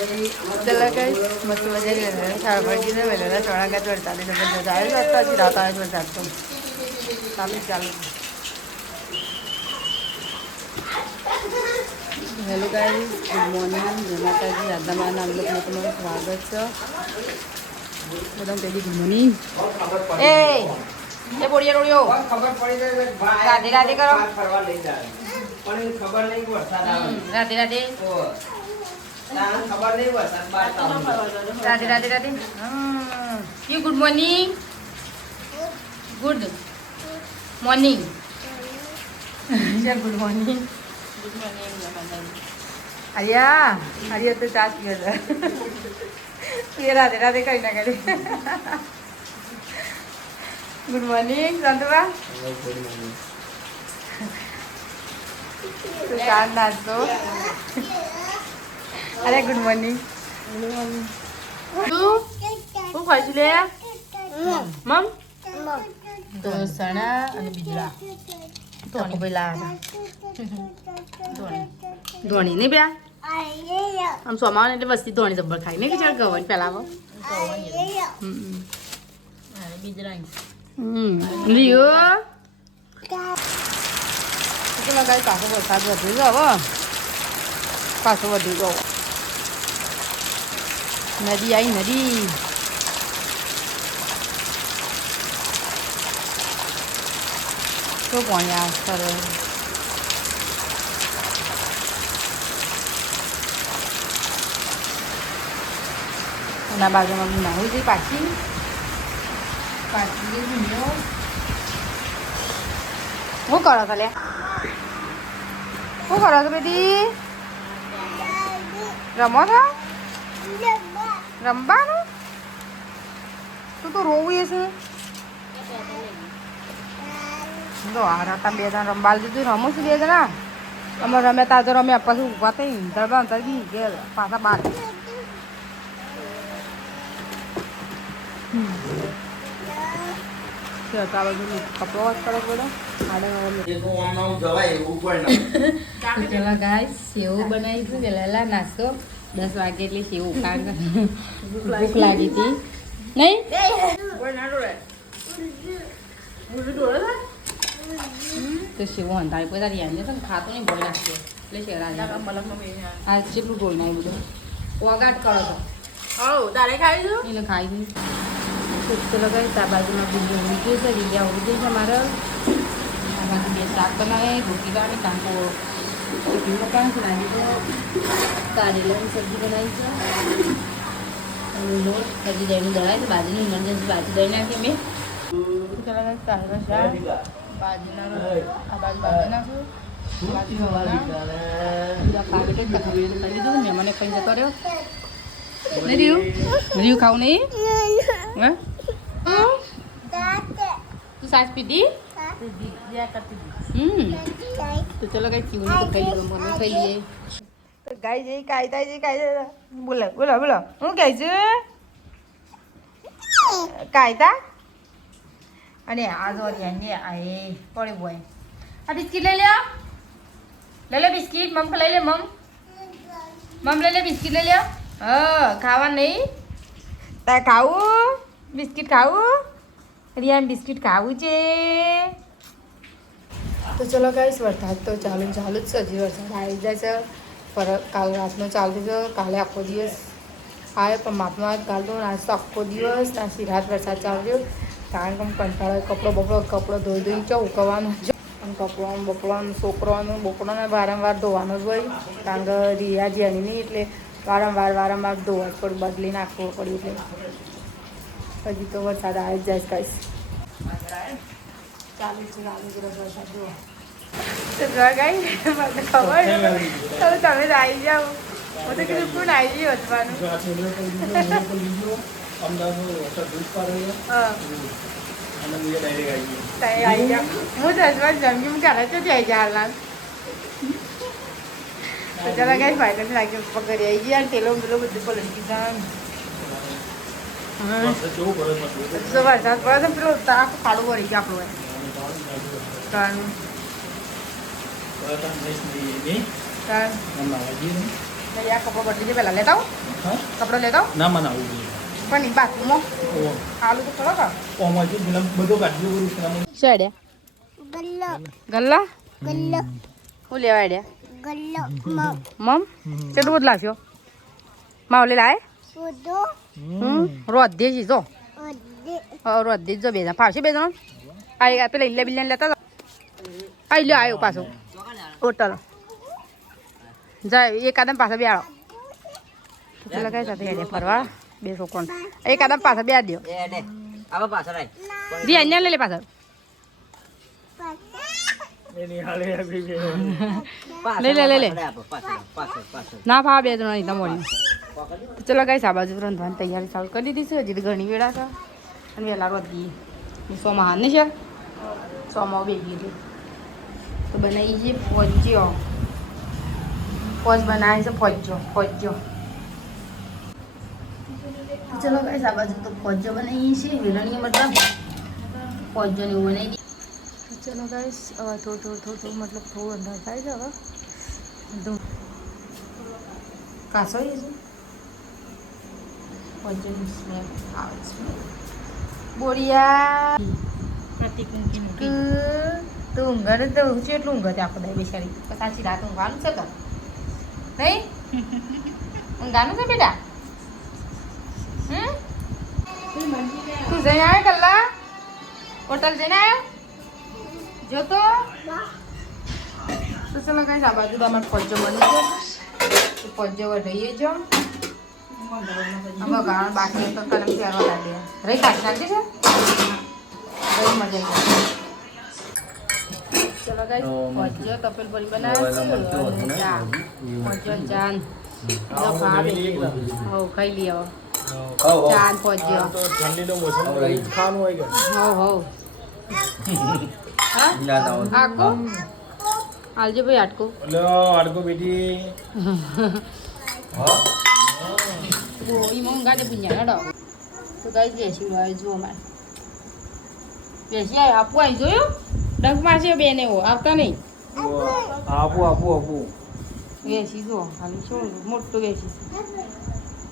चला काय मस्त मजा केली शाळापडची नाही वेळेला सोळांगात वरताले जबरदस्त आहे वाजता राहत आहे वरतात तो चालू हेलो गाइस गुड मॉर्निंग जय माताजी आधा मां नाम लोग में तुम्हारा स्वागत है एकदम तेजी गुड मॉर्निंग ये बोलिए रोड़ियो खबर पड़ी जाए राधे राधे करो फरवा ले जाए पण खबर नहीं वरसाद આવે राधे राधे खबर नहीं वरसाद बात Radhe Radhe Radhe you good morning good morning good morning Arya Arya तो चाच पिया ये राधे राधे कहीं ना कहीं गुड मॉर्निंग संतवा तू छान नाचतो अरे गुड मॉर्निंग तू खायची मम तो सणा आणि बिजला तो पहिला ધોણી નહીં બે આમ સોમાન એટલે વસ્તી ધોણી જબ્બર ખાઈ નહીં કે ચાલ ગવન પેલા લિયો પેલા ગાય પાછો વરસાદ વધી ગયો હવે પાછો વધી ગયો નદી આવી નદી તો પાણી આ કરે ના બાજુમાં બી નાહું છે પાછી શું કરો છો લે શું કરો છો બેટી રમો છો રમવાનું તું તો રોવું એ છે તો આ રાતા બે જણા રમવા દીધું રમું છું બે જણા અમે રમે તાર તો રમ્યા પછી ઊભા થઈ ધરબા ધરબી ગયા પાછા બાર કપડો વાત કરો પડે ચલો ગાઈસ સેવ બનાવીશું વહેલા નાસ્તો 10 વાગે એટલે સેવ ભૂખ લાગી હતી નહીં તો સેવ હંધાઈ બધા યાદ તો ખાતો નહીં બોલ નાખશે એટલે શેરા આ કેટલું ઢોલ નાખ્યું બધું વગાટ કરો છો તારે ખાઈ દો એને ખાઈ દઉં ચલો ગાઈસ આ બાજુમાં બીજું ઉડી છે બીજા ઉડી છે મારે આ બાજુ બે શાક બનાવે રોટી કાઢી કાંકો રોટી મકાન છે નાની તો કારેલાની સબ્જી બનાવી છે અને લોટ હજી દહીંનું દળાય છે બાજુની ઇમરજન્સી બાજુ દહીં નાખી મેં ચલો ગાઈસ કારેલા શાક બાજુના આ બાજુ નાખું બીજા ખાવી તો ખાઈ લીધું મેં મને કઈ જતો રહ્યો નહીં રીયું ખાવું નહીં હા તું સાસ પીધી તો ચલો કઈ ચીવણી તો ખાઈ લીધું મને ખાઈ લઈએ તો ગાય જઈ કાયદા બોલો બોલો બોલો હું કહે છું કાયદા અને આ જો ને આ એ પડે બોય આ બિસ્કિટ લઈ લે બિસ્કિટ મમ લઈ લે મમ લઈ લે બિસ્કિટ લઈ લે ખાવા નહીં તારે ખાવું બિસ્કિટ ખાવું રિયાન બિસ્કિટ ખાવું છે તો ચલો ગાઈસ વરસાદ તો ચાલુ જ છે હજી વરસાદ આવી જાય છે પર કાલ રાતનો ચાલુ છે કાલે આખો દિવસ આવે પણ માપનો આજ કાલ તો આજ તો આખો દિવસ આખી રાત વરસાદ ચાલુ થયો કારણ કે કંટાળો કપડો ધોઈ ચો ઉકવવાનો અને કપડાનું બકડાનું છોકરાનું બકડાને વારંવાર ધોવાનું જ હોય કારણ કે રિયા જેની નહીં એટલે વારંવાર ધોવા જ પડે બદલી નાખવો પડ્યું એટલે હજી તો વરસાદ આવી જ જાય ગાઈસ ચાલુ છે વરસાદ જુઓ તો ઘર ગઈ મને ખબર હવે તમે જ આવી જાઓ હું તો કીધું કોણ આવી જઈએ વધવાનું આવી જાઓ હું દસમાં જમી કરે તો જઈ જાય તો ચાલો ગાઈસ ફાઇનલી લાગ્યો પકડી આવી ગયા તેલો બધું પલટી દીધા તો વરસાદ પડે તો પેલો આખું કાળું ભરી ગયો આપણું આ કપડો બદલી પહેલાં લેતા આવું હા કપડો લેતો ના બનાવું પણ એ બાથરૂમમાં આલુ તો ખરો કા ઓમાંથી પેલા બધો કાઢ્યું કરું શેડ્યા ગલ્લા હું લેવા આડ્યા મમ કેટલું બધું લાવ્યો માવલે લાય રોજ દેજી જો રોજ દેજ જો બે જણ ફાવશે બે જણ આ પેલા ઇલ્લે બિલ્લે લેતા આઈ લ્યો આવ્યો પાછો હોટલ જાય એક આદમ પાછા બેહાડો પેલા કઈ સાથે હેડે ફરવા બે છોકરો એક આદમ પાછા બે દો જી અહીંયા લઈ લે પાછળ લઈ લે ના ફાવે બે જણ એકદમ મળી ચલો ગાઈસ આ બાજુ રંધવાની તૈયારી ચાલુ કરી દીધી છે હજી તો ઘણી વેળા છે અને વહેલા રોધી સોમાં હાલ નહીં છે સોમાં બેગી હતી તો બનાવી છે ફોજ્યો ફોજ બનાવે છે ફોજ્યો ચલો ગાઈસ આ બાજુ તો ફોજ્યો બનાવીએ છીએ વેલણીએ મતલબ ફોજ્યોને એવું બનાવી દીધી ચલો ગાઈસ હવે થોડું મતલબ થોડું અંદર થાય છે હવે કાસો છે ફોજ્યોની સ્મેલ આવે છે બોરિયા તું ઊંઘે ને તો છે એટલું ઊંઘે તે આખો દાય બેસાડી સાચી રાત ઊંઘવાનું છે કે નહીં ઊંઘવાનું છે બેટા તું જઈને આવે કલ્લા હોટલ જઈને આવ્યો જો તો ચલો કઈ આ બાજુ અમારે ફોજો બની ગયો ફોજો રહીએ જો આમાં ગાળ બાકી તો કલમ ચારવા લાગે રહી કાઢી નાખી છે બહુ મજા આવી ચલો ગાઈસ ફોજો તપેલ ભરી બનાવે ચા ફોજો જાન જો ભાવે હો ખાઈ લી આવો ચાન ફોજો ઠંડીનો મોસમ ખાવાનું હોય કે હો હા આકો આલજે ભાઈ આટકો લો આડકો બેટી ઓ ઈ મંગા દે પુણ્યા નડો તો ગાઈ બેસી હોય જો માર બેસી આય આપો આઈ જોયો ડંક મારશે બેને ઓ આવતા નહીં આપું બેસી જો હાલી શું મોટું બેસી